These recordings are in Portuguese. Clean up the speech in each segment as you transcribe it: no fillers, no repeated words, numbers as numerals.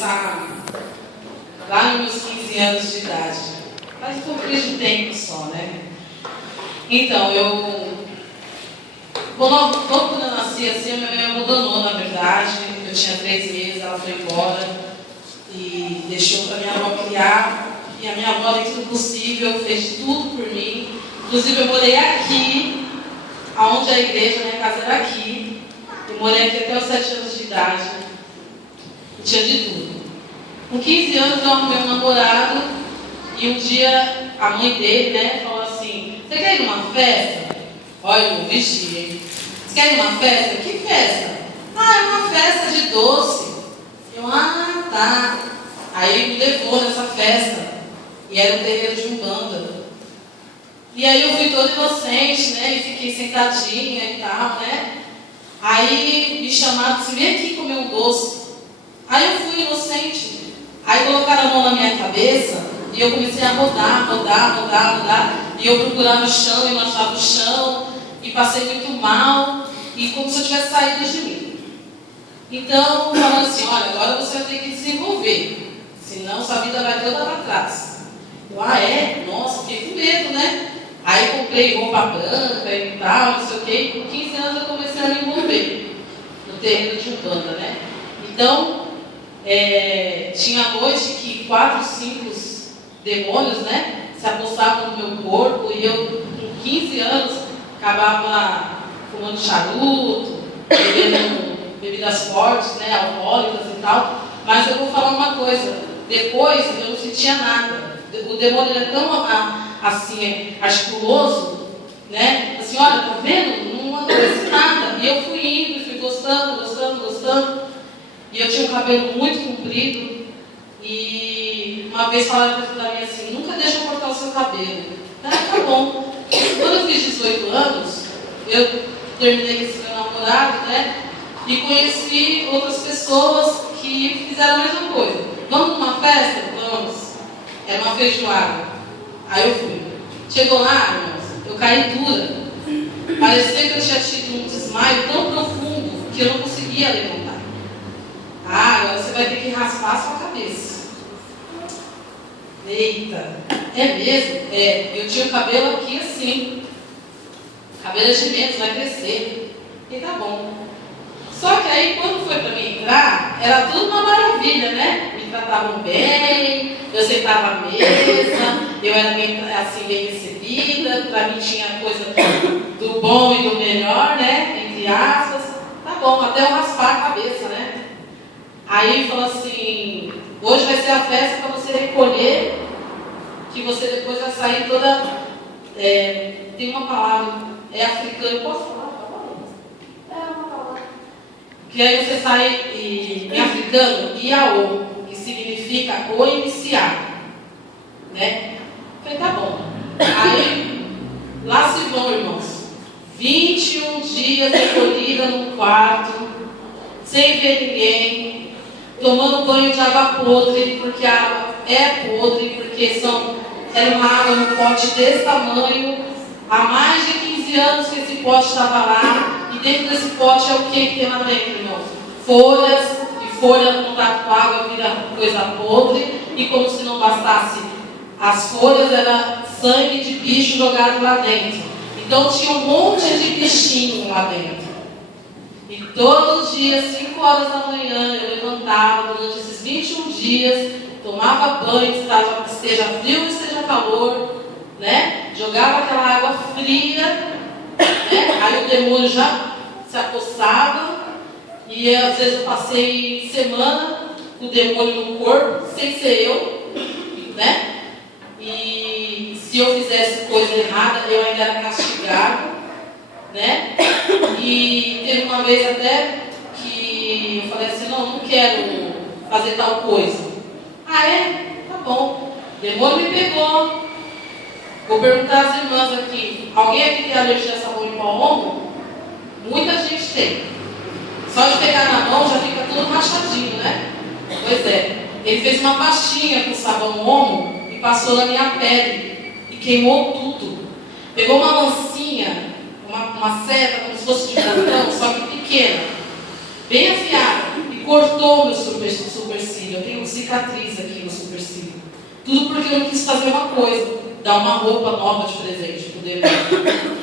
começar lá nos meus 15 anos de idade. Faz um pouquinho de tempo só, né? Então, quando eu nasci assim, a minha mãe me abandonou, na verdade. Eu tinha 3 meses, ela foi embora e deixou para minha avó criar. E a minha avó fez tudo possível, fez tudo por mim. Inclusive, eu morei aqui, aonde a igreja, minha casa era aqui. Eu morei aqui até os 7 anos de idade. E tinha de tudo. Com 15 anos, eu arrumei um namorado. E um dia, a mãe dele, né, falou assim: você quer ir numa festa? Olha, eu vigia, hein? Você quer ir numa festa? Que festa? Ah, é uma festa de doce. Eu, tá. Aí me levou nessa festa. E era um terreiro de Umbanda. E aí eu fui toda inocente, né? E fiquei sentadinha e tal, né? Aí me chamaram assim: vem aqui comer um doce. Aí eu fui inocente. Aí colocaram a mão na minha cabeça e eu comecei a rodar. E eu procurava o chão e não achava o chão. E passei muito mal. E como se eu tivesse saído de mim. Então, falando assim: olha, agora você vai ter que desenvolver. Senão sua vida vai toda para trás. Eu, é? Nossa, fiquei com medo, né? Aí comprei roupa branca e tal, não sei o quê. E com 15 anos eu comecei a me envolver no terreno de Umbanda, né? Então, tinha noite que 4, 5 demônios, né, se apostavam no meu corpo. E eu, com 15 anos, acabava fumando charuto, bebendo bebidas fortes, né, alcoólicas e tal. Mas eu vou falar uma coisa: depois eu não sentia nada. O demônio é tão assim, articuloso, né? Assim, olha, tá vendo? Não acontece nada. E eu fui indo, fui gostando. E eu tinha um cabelo muito comprido. E uma vez falaram para mim assim: nunca deixa eu cortar o seu cabelo. Tá bom. Quando eu fiz 18 anos, eu terminei com esse meu namorado, né? E conheci outras pessoas que fizeram a mesma coisa. Vamos numa festa? Vamos. Era uma feijoada. Aí eu fui. Chegou lá, irmãos, eu caí dura. Parecia que eu tinha tido um desmaio tão profundo que eu não conseguia levantar. Agora você vai ter que raspar a sua cabeça. Eita, é mesmo? Eu tinha o cabelo aqui assim. Cabelo é de menos, vai crescer. E tá bom. Só que aí, quando foi para mim entrar, era tudo uma maravilha, né? Me tratavam bem, eu sentava à mesa, eu era bem recebida, para mim tinha coisa do bom e do melhor, né? Entre aspas. Tá bom, até eu raspar a cabeça, né? Aí falou assim: hoje vai ser a festa para você recolher, que você depois vai sair toda. Tem uma palavra, africana, eu posso falar? Que aí você sai em africano, Iaô, que significa o iniciado, né? Falei, tá bom. Aí, lá se vão, irmãos. 21 dias recolhida num quarto, sem ver ninguém, tomando banho de água podre, porque a água é podre, porque era uma água num pote desse tamanho. Há mais de 15 anos que esse pote estava lá. E dentro desse pote é o que tem lá dentro, irmãos? Folhas, e folha no contato com a água vira coisa podre. E como se não bastasse as folhas, era sangue de bicho jogado lá dentro. Então tinha um monte de bichinho lá dentro. E todos os dias, 5 horas da manhã, eu levantava durante esses 21 dias, tomava banho, esteja frio ou esteja calor, né? Jogava aquela água fria, né? Aí o demônio já se apossava. E às vezes eu passei semana com o demônio no corpo, sem ser eu, né? E se eu fizesse coisa errada, eu ainda era castigado, né? E teve uma vez até que eu falei assim: não quero fazer tal coisa. Tá bom. O demônio me pegou. Vou perguntar às irmãs aqui: alguém aqui tem alergia a sabão em pó Omo? Muita gente tem. Só de pegar na mão já fica tudo rachadinho, né? Pois é. Ele fez uma pastinha com sabão Omo e passou na minha pele e queimou tudo. Pegou uma lancinha, uma seta como se fosse de dragão, só que pequena, bem afiada, e cortou meu supercílio. Eu tenho cicatriz aqui no supercílio. Tudo porque eu não quis fazer uma coisa, dar uma roupa nova de presente pro demônio.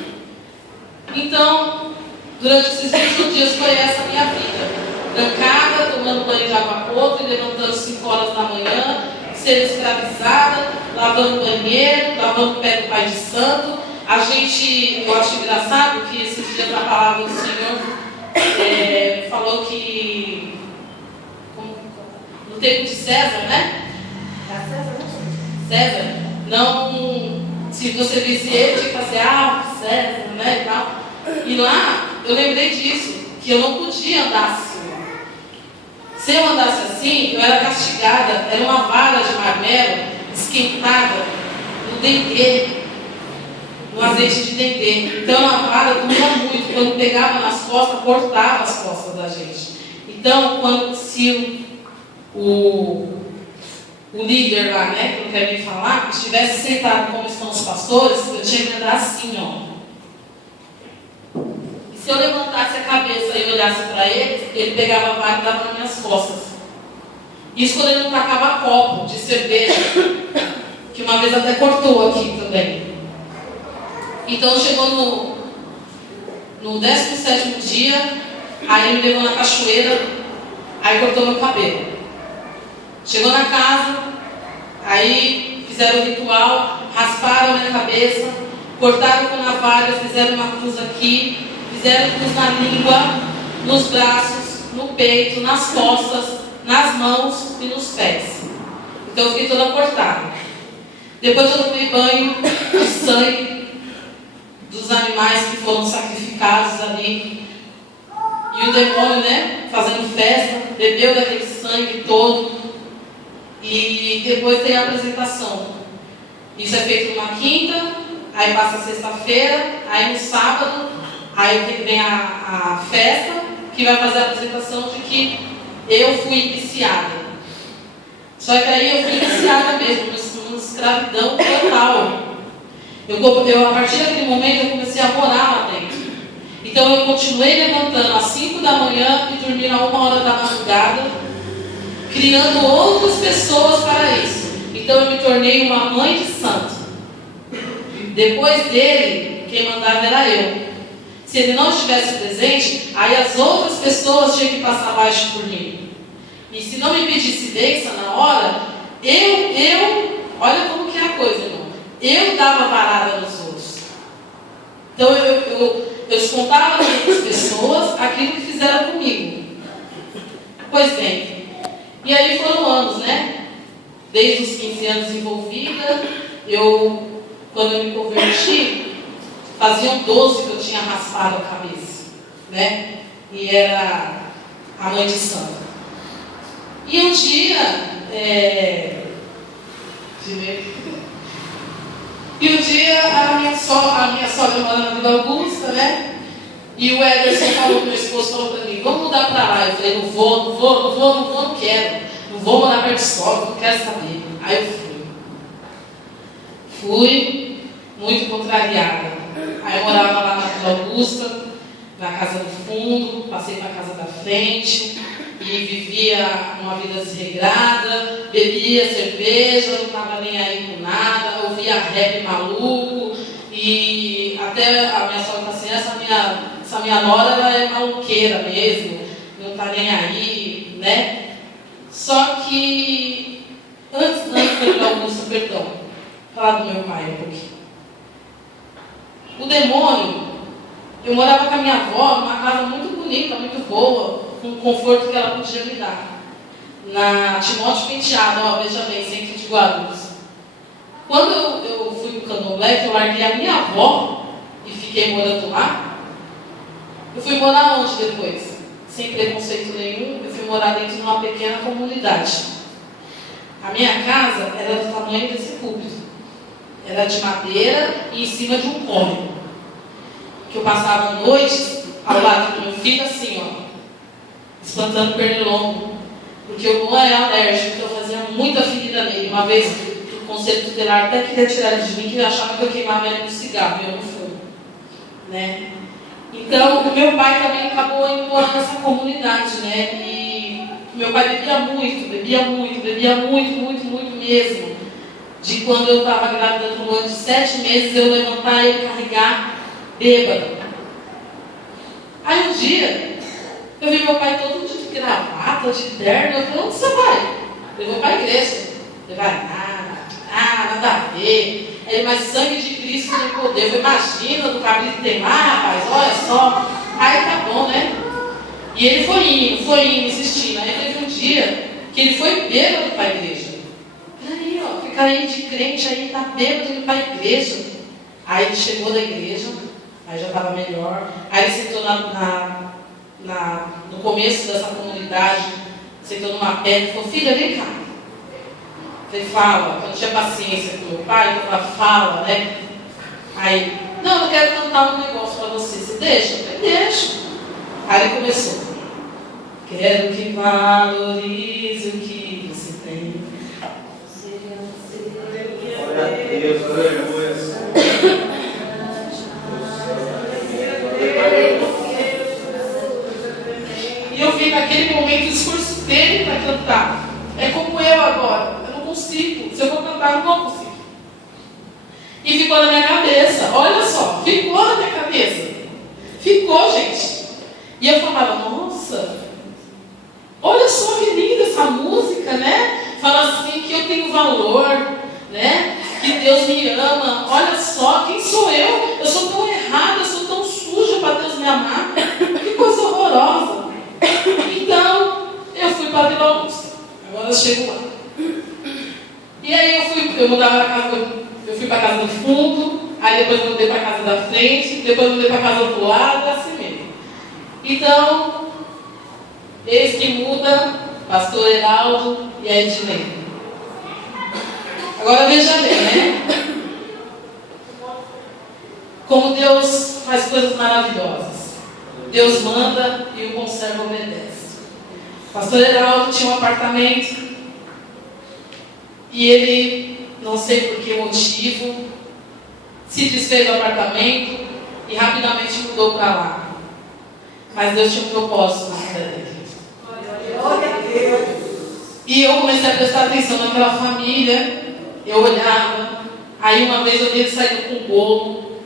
Então, durante esses 21 dias foi essa a minha vida. Trancada, tomando banho de água podre, levantando 5 horas da manhã, sendo escravizada, lavando banheiro, lavando o pé do Pai de Santo. Eu acho engraçado que esses dias a palavra do Senhor falou que no tempo de César, né? César, não, se você visse ele, tinha que fazer, César, né, e tal. E lá, eu lembrei disso, que eu não podia andar assim. Se eu andasse assim, eu era castigada, era uma vara de marmelo esquentada no dendê, no azeite de dendê. Então, a vara doía muito, quando pegava nas costas, cortava as costas da gente. Então, se o líder lá, né, que não quer me falar, estivesse sentado como estão os pastores, eu tinha que andar assim, ó. E se eu levantasse a cabeça e olhasse para ele pegava a vara e dava nas minhas costas. Isso quando ele não tacava copo de cerveja, que uma vez até cortou aqui também. Então chegou no 17º dia, aí ele me levou na cachoeira, aí cortou meu cabelo. Chegou na casa, aí fizeram o ritual, rasparam a minha cabeça, cortaram com navalha, fizeram uma cruz aqui, fizeram cruz na língua, nos braços, no peito, nas costas, nas mãos e nos pés. Então eu fiquei toda cortada. Depois eu tomei banho de sangue dos animais que foram sacrificados ali. E o demônio, né, fazendo festa, bebeu daquele sangue todo. E depois tem a apresentação. Isso é feito numa quinta, aí passa a sexta-feira, aí no sábado, aí vem a festa, que vai fazer a apresentação de que eu fui iniciada. Só que aí eu fui iniciada mesmo, numa escravidão total. A partir daquele momento eu comecei a morar lá dentro. Então eu continuei levantando às 5 da manhã e dormindo a 1 hora da madrugada, criando outras pessoas para isso. Então eu me tornei uma mãe de santo. Depois dele, quem mandava era eu. Se ele não estivesse presente, aí as outras pessoas tinham que passar abaixo por mim. E se não me pedisse bênção na hora, olha como que é a coisa, irmão. Eu dava parada nos outros. Então eu descontava nas outras pessoas aquilo que fizeram comigo. Pois bem, e aí foram anos, né? Desde os 15 anos envolvida, quando eu me converti, faziam 12 que eu tinha raspado a cabeça, né? E era a mãe de santo. E um dia, a minha sogra mora na Vila Augusta, né? E o Ederson falou, meu esposo falou para mim, vamos mudar para lá. Eu falei, não vou, não quero. Não vou morar perto de sogra, não quero saber. Aí eu fui. Fui muito contrariada. Aí eu morava lá na Vila Augusta, na casa do fundo, passei para a casa da frente e vivia uma vida desregrada, bebia cerveja, não estava nem aí com nada, ouvia rap maluco e até a minha sogra assim, essa minha nora ela é maluqueira mesmo, não está nem aí, né? Só que antes de ir para Augusta, perdão, falar do meu pai um pouquinho. O demônio, eu morava com a minha avó numa casa muito bonita, muito boa, com o conforto que ela podia me dar. Na Timóteo Penteado, ó, veja bem, centro de Guarulhos. Quando eu fui para o Candomblé, eu larguei a minha avó e fiquei morando lá, eu fui morar onde depois? Sem preconceito nenhum, eu fui morar dentro de uma pequena comunidade. A minha casa era do tamanho desse púlpito. Era de madeira e em cima de um córrego. Que eu passava noites ao lado do meu filho assim, ó, espantando pernilongo. Porque o Luan é alérgico, então eu fazia muita ferida nele. Uma vez o conselho tutelar até queria tirar ele de mim, que ele achava que eu queimava ele no cigarro, e eu não fui. Né? Então, o meu pai também acabou indo morar nessa comunidade, né? E Meu pai bebia muito, bebia muito, bebia muito, muito, muito mesmo. De quando eu estava grávida do ano de 7 meses, eu levantar e ele carregar bêbado. Aí um dia, eu vi meu pai todo dia de gravata, de terno. Eu falei, onde você vai? Eu vou para a igreja. Ele vai, nada a ver. Ele, mas sangue de Cristo tem poder. Eu falei, imagina, do cabrito tem lá, rapaz, olha só. Aí tá bom, né? E ele foi indo, insistindo. Aí teve um dia que ele foi bêbado para a igreja. Aí, ó, fica aí de crente, aí tá bêbado indo para a igreja. Aí ele chegou da igreja, aí já estava melhor. Aí ele sentou no começo dessa comunidade, sentou numa pedra e falou, filha, vem cá. Ele fala, eu não tinha paciência com meu pai, então ela fala, né? Aí, não, eu quero cantar um negócio para você. Você deixa? Eu falei, deixa. Aí ele começou. Quero que valorize o que você tem. Glória a Deus, aleluia. E eu vi naquele momento o esforço dele para cantar. É como eu agora. Eu não consigo. Se eu vou cantar, eu não consigo. E ficou na minha cabeça. Olha só, ficou na minha cabeça. Ficou, gente. E eu falava, nossa, olha só que linda essa música, né? Fala assim que eu tenho valor, né? Que Deus me ama. Olha só, quem sou eu? Eu sou tão errada, eu sou tão suja para Deus me amar. Que coisa horrorosa. Então, eu fui para a Vila Augusta. Agora eu chego lá. E aí eu mudava a casa, eu fui para a casa do fundo, aí depois eu mudei para a casa da frente, depois eu mudei para a casa do lado, assim mesmo. Então, eis que muda, pastor Heraldo e a Edilene. Agora veja bem, né? Como Deus faz coisas maravilhosas. Deus manda e o conserva obedece. Pastor Heraldo tinha um apartamento e ele, não sei por que motivo, se desfez do apartamento e rapidamente mudou para lá. Mas Deus tinha um propósito na vida dele. E eu comecei a prestar atenção naquela família. Eu olhava. Aí uma vez eu vi ele saindo com um bolo.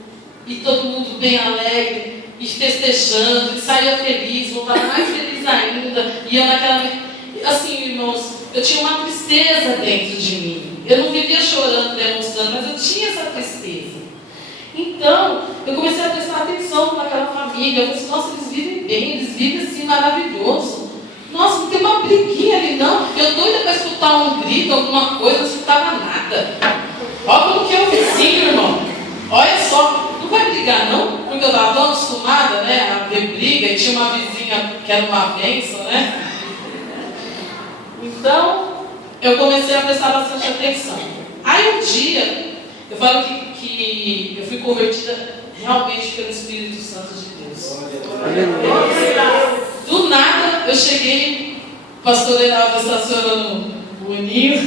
E todo mundo bem alegre. E festejando. E saía feliz. Voltava mais feliz ainda. E eu naquela... Assim, irmãos, eu tinha uma tristeza dentro de mim. Eu não vivia chorando, demonstrando. Mas eu tinha essa tristeza. Então, eu comecei a prestar atenção naquela família. Eu falei assim, nossa, eles vivem bem, eles vivem assim maravilhoso. Nossa, não tem uma briguinha ali não. Eu doida para escutar um grito, alguma coisa, não escutava nada. Olha como que é o vizinho, irmão. Olha só, não vai brigar não? Porque eu estava tão acostumada, né, a ver briga, e tinha uma vizinha que era uma bênção, né? Então, eu comecei a prestar bastante atenção. Aí um dia, eu falo que eu fui convertida realmente pelo Espírito Santo de Deus. Do nada, eu cheguei, o pastor Heraldo estacionando o ninho,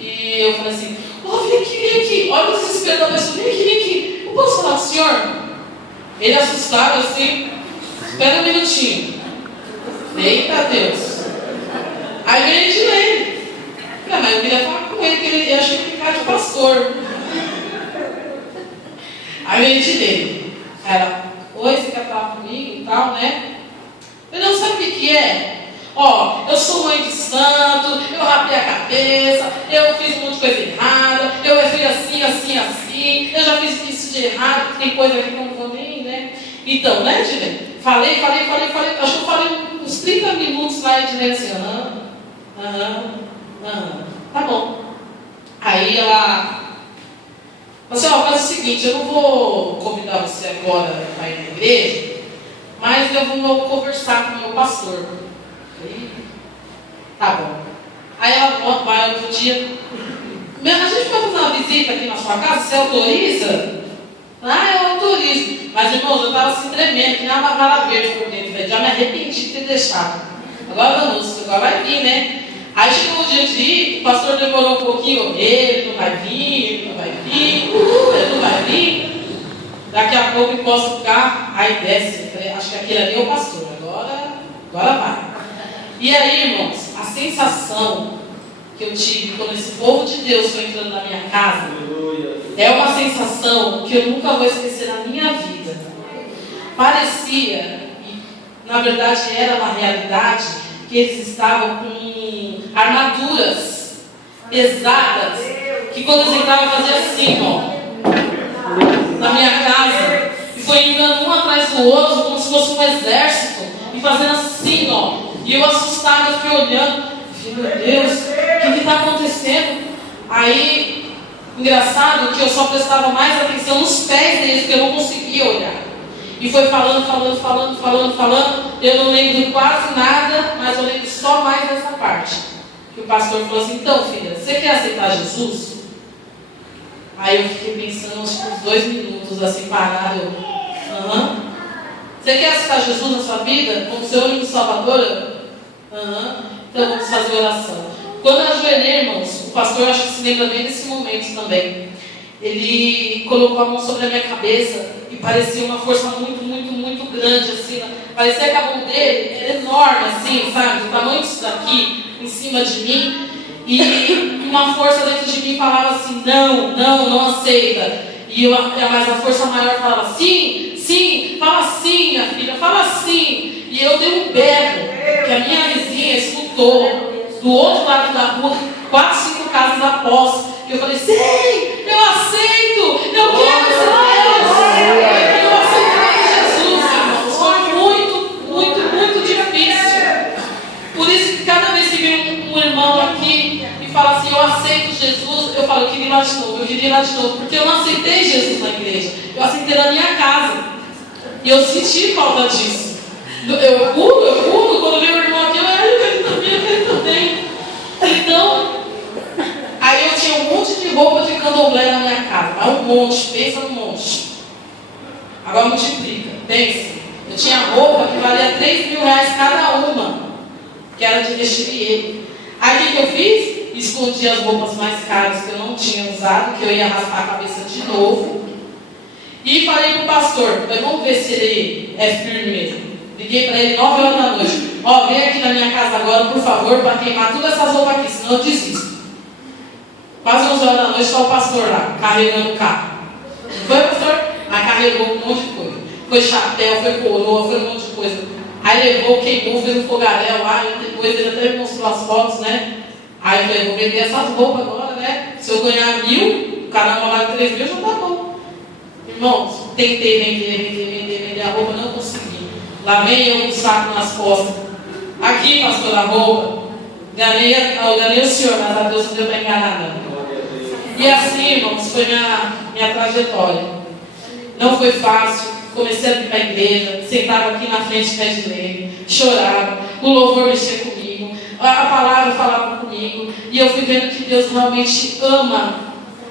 e eu falei assim, vem aqui, olha o desespero da pessoa, vem aqui, eu posso falar com o senhor? Ele assustado assim, espera um minutinho. Eita Deus. Aí veio a Edilene. Mas eu queria falar com ele, porque eu achei que ele era de pastor. Aí veio a Edilene. Aí ela, oi, você quer falar comigo e tal, né? Eu não sabe o que é? Ó, eu sou mãe de santo, eu rapei a cabeça, eu fiz um monte de coisa errada, eu fui assim, eu já fiz isso de errado, tem coisa aqui que eu não vou nem, né? Então, né, Edilene? Falei, acho que eu falei uns 30 minutos lá, Edilene, assim, tá bom. Aí ela... Você, faz o seguinte, eu não vou convidar você agora para ir na igreja, mas eu vou conversar com o meu pastor. Aí, tá bom. Aí ela vai outro dia. A gente pode fazer uma visita aqui na sua casa? Você autoriza? Eu autorizo. Mas, irmãos, eu estava assim tremendo, que nem uma vara verde por dentro. Já me arrependi de ter deixado. Agora vai vir, né? Aí chegou o dia de ir, o pastor demorou um pouquinho, ele não vai vir, ele não vai vir. Daqui a pouco encosta o carro, aí desce. Acho que aquele ali é o pastor, agora vai. E aí, irmãos, a sensação que eu tive quando esse povo de Deus foi entrando na minha casa é uma sensação que eu nunca vou esquecer na minha vida. Parecia, e na verdade era uma realidade, que eles estavam com armaduras pesadas, que quando eles entravam fazia assim, ó, na minha casa, e foi entrando um atrás do outro, como se fosse um exército, e fazendo assim, ó, e eu assustada, eu fiquei olhando, meu Deus, o que está acontecendo? Aí, engraçado que eu só prestava mais atenção nos pés deles, porque eu não conseguia olhar. E foi falando. Eu não lembro quase nada, mas eu lembro só mais dessa parte. Que o pastor falou assim: então, filha, você quer aceitar Jesus? Aí eu fiquei pensando uns 2 minutos assim, parado. Aham. Você quer aceitar Jesus na sua vida como seu único salvador? Aham. Então vamos fazer oração. Quando eu ajoelhei, irmãos, o pastor acho que se lembra bem desse momento também. Ele colocou a mão sobre a minha cabeça e parecia uma força muito grande, assim. Parecia que a mão dele era enorme, assim, sabe? Do tamanho disso daqui, em cima de mim. E uma força dentro de mim falava assim: não aceita. Mas a força maior falava: sim, fala sim, minha filha, fala sim. E eu dei um berro, que a minha vizinha escutou, do outro lado da rua, 4, 5 casas após. E eu falei: sim, eu aceito, eu quero esse Deus. Eu aceitei Jesus, irmãos. Foi muito difícil. Por isso que cada vez que vem um irmão aqui e fala assim: eu aceito Jesus, eu falo: eu queria ir lá de novo, porque eu não aceitei Jesus na igreja, eu aceitei na minha casa. E eu senti falta disso. Eu pulo, quando vem o irmão aqui, eu quero também. Então, aí eu tinha um monte de roupa de candomblé na minha casa. Mas um monte, pensa no monte. Agora multiplica, pensa. Eu tinha roupa que valia R$3.000 cada uma, que era de vestir. Aí o que eu fiz? Escondi as roupas mais caras que eu não tinha usado, que eu ia raspar a cabeça de novo. E falei pro pastor: vamos ver se ele é firme mesmo. Liguei para ele 9 horas da noite. Ó, vem aqui na minha casa agora, por favor, para queimar todas essas roupas aqui, senão eu desisto. Quase 11 horas da noite está o pastor lá, carregando o carro. Não foi, pastor? Mas carregou um monte de coisa. Foi chapéu, foi coroa, foi um monte de coisa. Aí levou, queimou, fez um fogaréu lá, e depois ele até me mostrou as fotos, né? Aí eu falei: vou vender essas roupas agora, né? Se eu ganhar 1.000, o caramba lá de 3.000 já tá bom. Irmãos, tentei vender a roupa, não consegui. Lá vem eu com um saco nas costas. Aqui, pastor, a roupa. Ganhei o senhor, mas a Deus não deu para enganar, não. E assim, irmãos, foi minha trajetória. Não foi fácil. Comecei a vir para a igreja, sentava aqui na frente do pé de lei, chorava, o louvor mexia comigo, a palavra falava comigo, e eu fui vendo que Deus realmente ama.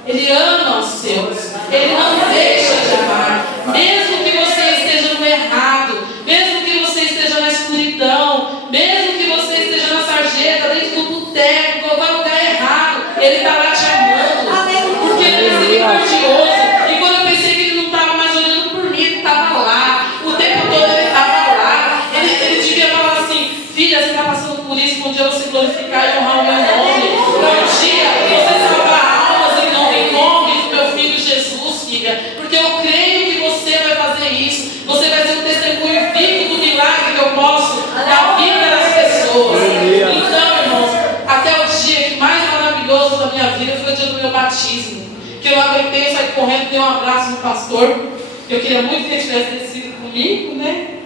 Ele ama os seus, Ele não deixa de amar, mesmo que você esteja no errado, mesmo que você esteja na escuridão, mesmo que você esteja na sarjeta, dentro do boteco, em qualquer lugar errado, Ele está lá te amando, porque Ele é misericordioso. E quando eu pensei que Ele não estava mais olhando por mim, Ele estava lá, o tempo todo Ele estava lá. Ele devia falar assim: filha, você está passando por isso, um dia você glorificar e honrar o meu nome, um dia você salvar almas em nome do meu filho Jesus, filha, porque eu creio que você vai fazer isso. Você vai ser um testemunho vivo do milagre que eu posso na vida das pessoas. Então, irmãos, até o dia que mais maravilhoso da minha vida foi o dia do meu batismo, que eu aguentei, eu saí correndo, dei um abraço no pastor. Eu queria muito que ele tivesse descido comigo, né?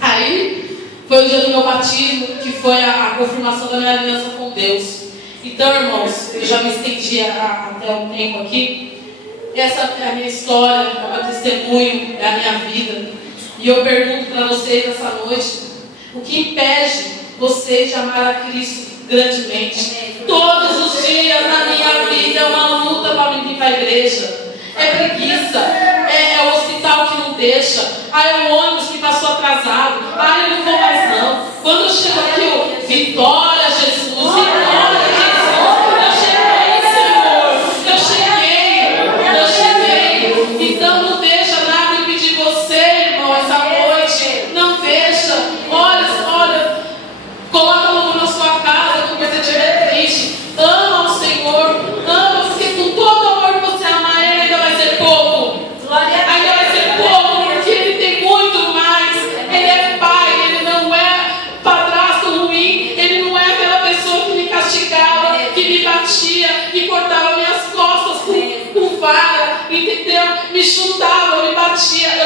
Aí foi o dia do meu batismo, que foi a confirmação da minha aliança com Deus. Então, irmãos, eu já me estendi até um tempo aqui. Essa é a minha história, é o meu testemunho, é a minha vida. E eu pergunto para vocês essa noite: o que impede vocês de amar a Cristo grandemente? Todos os dias na minha vida é uma luta para me vir para a igreja. É preguiça, é o hospital que não deixa, é o ônibus que passou atrasado, eu não vou mais não. Quando eu chego aqui, eu: vitória, Jesus, vitória, Jesus, eu cheguei, Senhor, eu cheguei. Então não deixa nada impedir você, irmão, essa noite. Não deixa. Olha, coloca chutava, me batia.